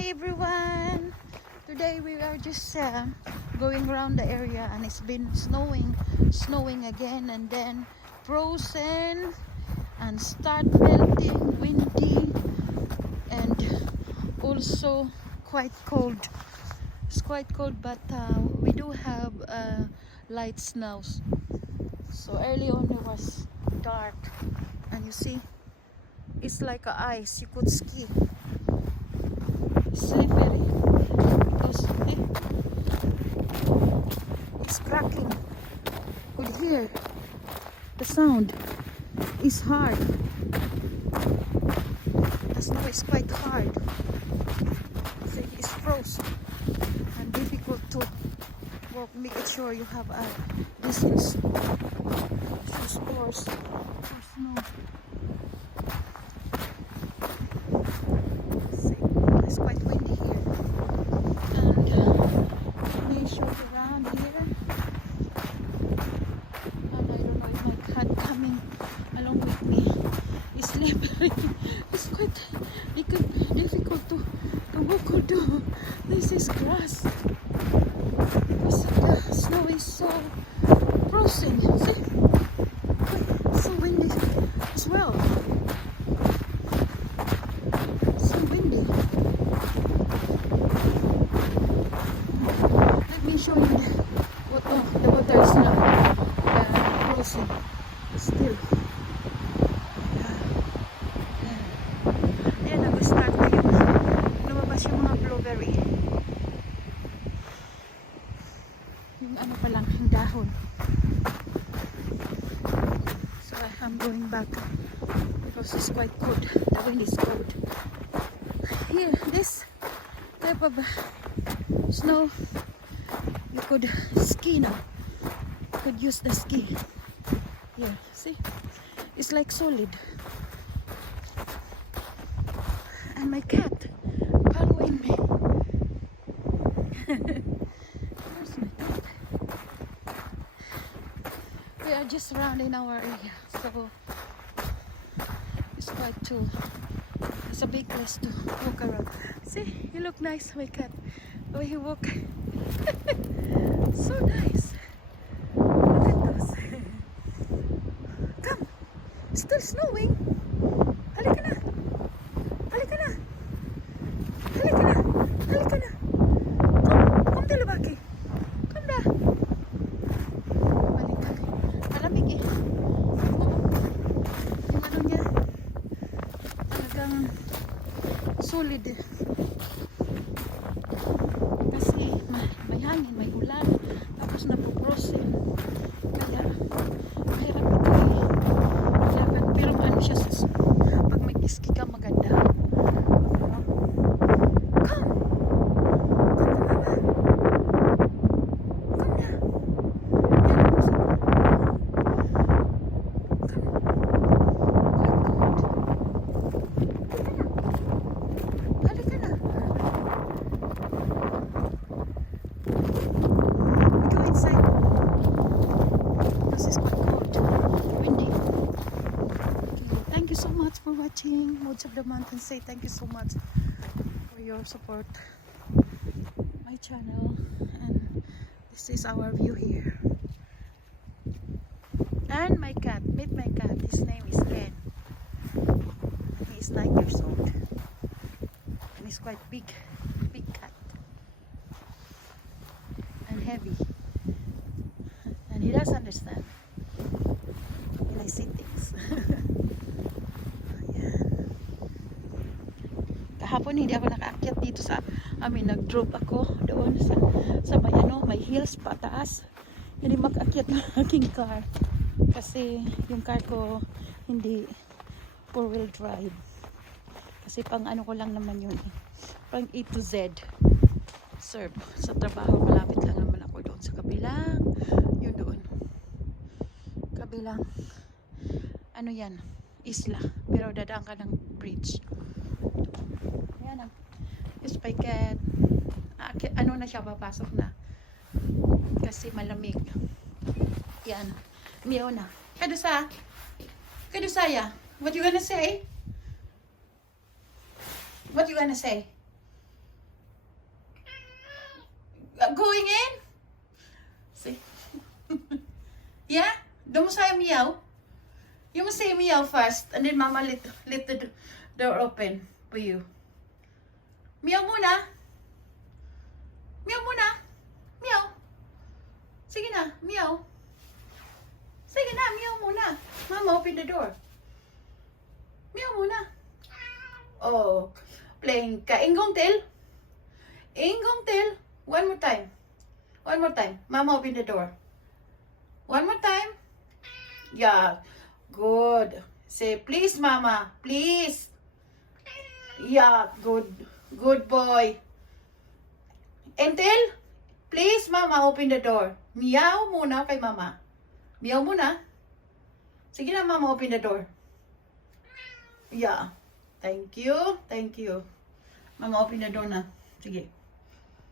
Hi everyone! Today we are just going around the area and it's been snowing again and then frozen and start melting, windy and also quite cold. It's quite cold but we do have lights now. So early on it was dark and you see it's like a ice, you could ski. Slippery because it's cracking. Could hear the sound. It's hard. The snow is quite hard. See, it's frozen and difficult to walk. Make sure you have a distance shoes for snow. It's quite windy here and let me show you around here and I don't know if my cat coming along with me. It's slippery. It's quite difficult to walk or do. This is grass because the snow is so frozen. See? So windy as well. So windy. Let me show you the water is not frozen still. Ayan, nag-start na yung lumabas yung mga blueberry. Yung ano pa lang, yung dahon. So I'm going back because it's quite cold. The wind is cold. Here, this type of snow you could ski now. You could use the ski. Here, see? It's like solid. And my cat following me. Where's my cat? We are just around in our area, so it's quite too. It's a big place to walk around. See, you look nice, my cat. The way he walk. So nice. Look at those. Come. Still snowing. Halika na. Halika na. Halika na. Halika na. Come Delabaki. Come na. Balik kami. Malamig eh. Yung ano niya. Talagang solid eh. Kasi may hangin, may ulan, tapos napupros eh. Kaya mahirap ito eh. Kailangan, pero ano siya, pag may kiski ka maganda. Come! Come na! Yan ang gusto ko. Come. Halika na. Go inside. This is quite cold. Windy. Okay. Thank you so much for watching Modes of the Mountain. Say thank you so much for your support. My channel. And this is our view here. And my cat. Meet my cat. His name is Ken. He is 9 years old. And he's quite big. Big cat. And heavy. And he does understand when I say things. Ayan. Kahapon hindi ako nakaakyat dito sa nag-drop ako doon sa may may hills pataas. Hindi makaakyat ng aking car kasi yung car ko hindi 4-wheel drive. Kasi pang ano ko lang naman yun eh. Pang A to Z. Serve sa trabaho, malapit lang naman ako doon sa kabilang yun doon kabilang ano yan, isla, pero dadaan ka ng bridge. Yan ang spiket. Ano na siya, papasok na kasi malamig. Yan, miyaw na. Kadusaya, what you gonna say? What you gonna say? Going in? See? Yeah? Don't mo say meow? You must say meow first, and then Mama let the door open for you. Meow muna. Meow muna. Meow. Sige na, meow. Sige na, meow muna. Mama, open the door. Meow muna. Oh, playing ka. Ingong tail. Ingong tail. One more time. One more time. Mama, open the door. One more time. Yeah. Good. Say, please, Mama. Please. Yeah, good. Good boy. Entel, please, Mama, open the door. Meow muna kay Mama. Meow muna. Sige na, Mama, open the door. Yeah. Thank you. Thank you. Mama, open the door na. Sige.